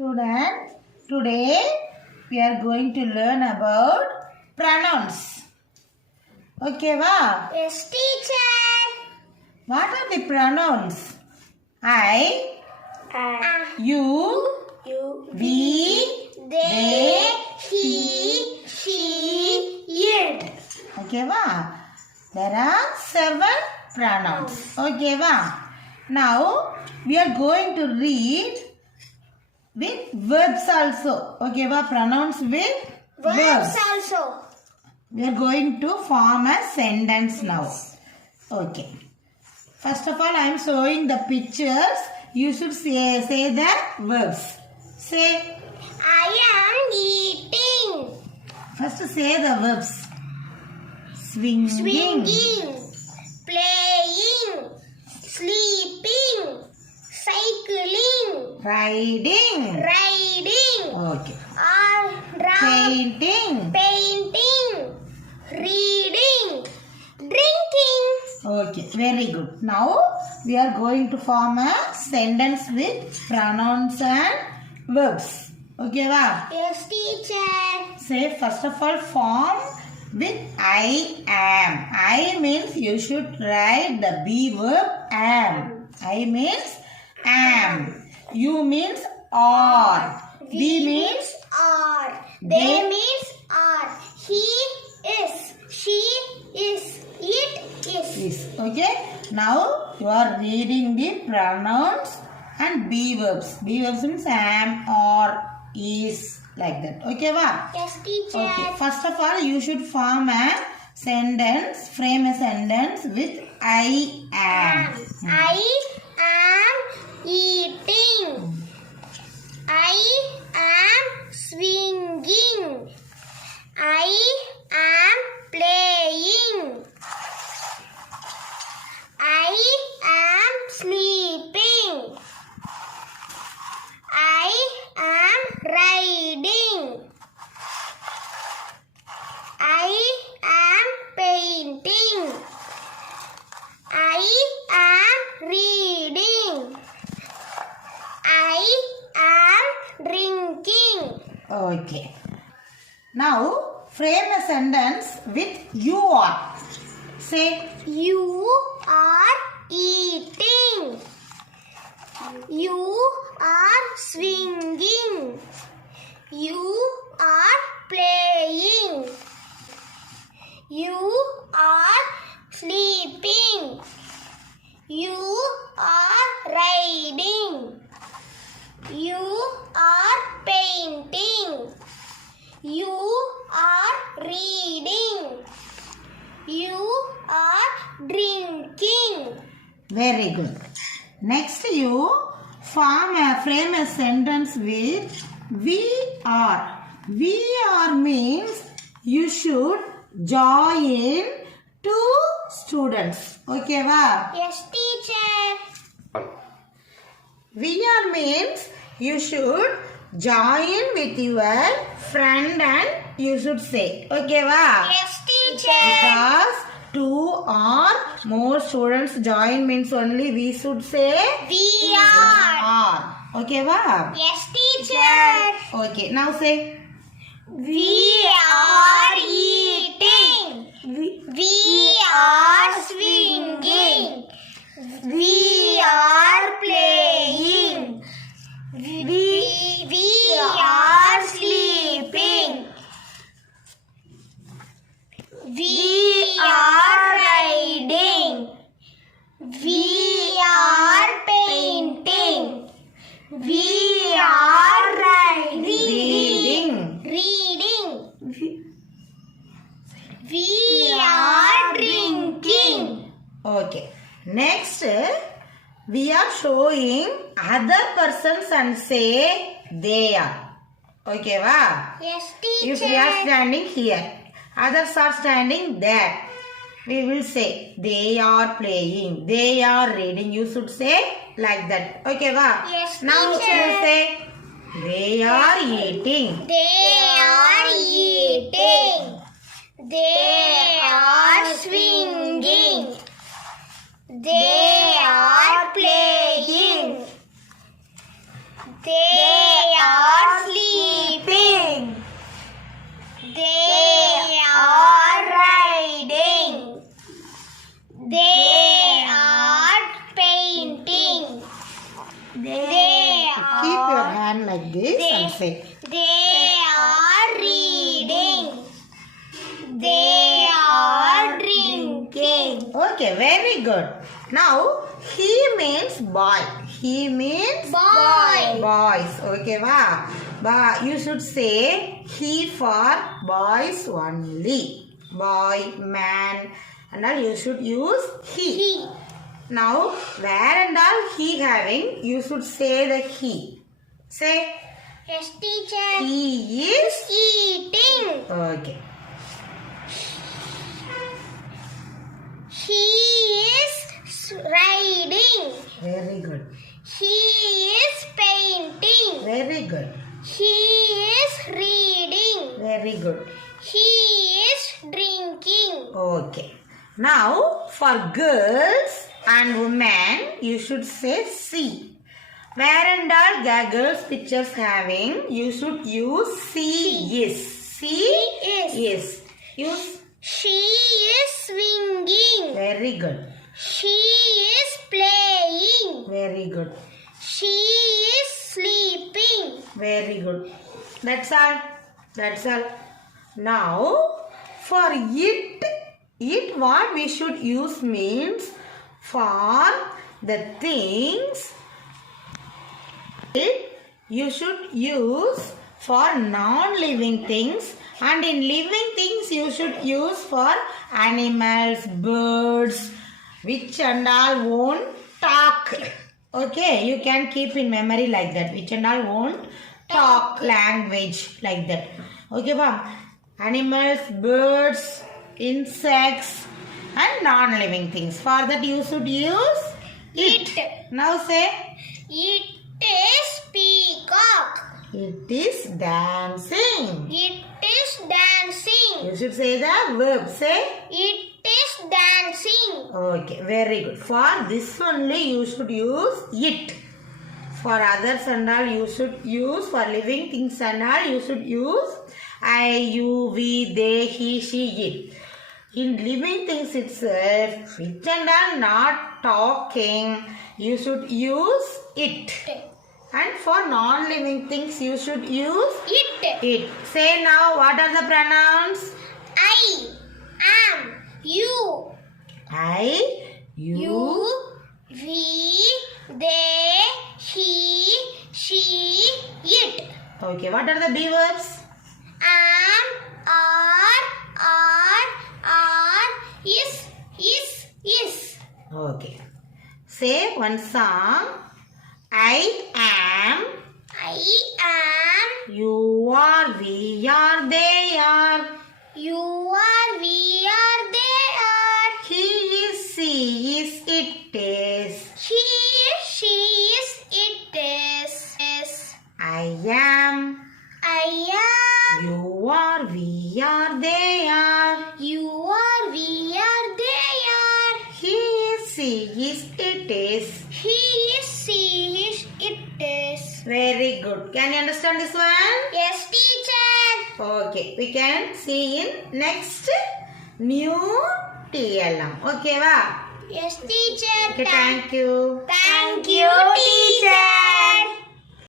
Students, today we are going to learn about pronouns. Okay, va? Yes, teacher. What are the pronouns? I, you, we, they, he, she, it. okay, va? There are 7 pronouns. Okay, va? Now we are going to read with verbs also. Okay, va? Pronouns with Verbs also. We are going to form a sentence now. Okay. First of all, I am showing the pictures. You should say the verbs. Say. I am eating. First say the verbs. Swinging. Swinging. Playing. Sleeping. Cycling. Riding. Riding. Okay. All round. Painting. Painting. Reading. Drinking. Okay, very good. Now we are going to form a sentence with pronouns and verbs. Okay, va? Yes, teacher. Say first of all form with I am. I means you should write the be verb am. I means am. You means are. We means are. They means are. He is. She is. It is. is. Okay. Now you are reading the pronouns and be verbs. Be verbs means am, or, is, like that. Okay, va? Yes, teacher. Okay. First of all, you should form a sentence, frame a sentence with I am. I am eating. I am swinging. I am playing. I am sleeping. I am riding. I am painting. I am reading. I am drinking. Okay. Now frame a sentence with you are. Say You are eating. You are swinging. You are playing. You are sleeping. You are riding. You are painting. You are reading. You are drinking. very good. Next you frame a sentence with we are. We are means you should join 2 students. Okay, va? Yes, teacher. We are means you should join with your friend and you should say. Okay, va? Yes, teacher. Because 2 or more students join means only we should say We are. Okay, va? Yes, teacher. Okay, now say We are eating. We are swinging. We are playing. We are sleeping. We are riding. We are painting. We are reading. reading. We are drinking. Okay. Next, we are showing other persons and say they are. Okay, va? Yes, teacher. If we are standing here, others are standing there. We will say they are playing, they are reading. You should say like that. Okay, va? Yes, now teacher. you say they are eating. They are eating. They are swinging. They are playing. They are Keep your hand like this and say. They are reading. They are drinking. Okay, very good. Now, he means boy. He means Boy. boys. Okay, wow. But you should say he for boys only. Boy, man, and all you should use he. He. Now, where and all he having, you should say the he. Say, Yes, teacher. he is. Eating. Okay. He is riding. Very good. He is painting. Very good. He is reading. Very good. He is drinking. Okay. Now, for girls and women, you should say she. Where and all girls pictures having, you should use she is. She is. Use. She is swinging. Very good. She is playing. Very good. She is sleeping. Very good. That's all. That's all. Now, for it what we should use means for the things you should use for non-living things, and in living things you should use for animals, birds, which and all won't talk. Okay, you can keep in memory like that. Which and all won't talk language like that. Okay, ma'am. Animals, birds, insects, and non-living things. For that you should use it. Now say, It is peacock. it is dancing. It is dancing. You should say the verb. Say, It is dancing. okay, very good. For this only you should use it. For others and all you should use. For living things and all you should use I, you, we, they, he, she, it. In living things itself, which and all not talking, you should use it. And for non-living things, you should use It. it. Say now, what are the pronouns? I am. You. I, You. We. They. He. She. It. Okay, what are the B verbs? Am. Are. Is. Okay. Say one song. I am. I am. You are, we are, they are. You are. We are. They are. He is, she is, it is. He. She is. It is. I am. I am. You are, we are, they are. You are. We are. They are. He is, she is, it is. He is. She is. It is. Very good. Can you understand this one? Yes, teacher. Okay. We can see in next new TLM. Okay, va? Yes, teacher. Okay, thank you. Thank you, teacher.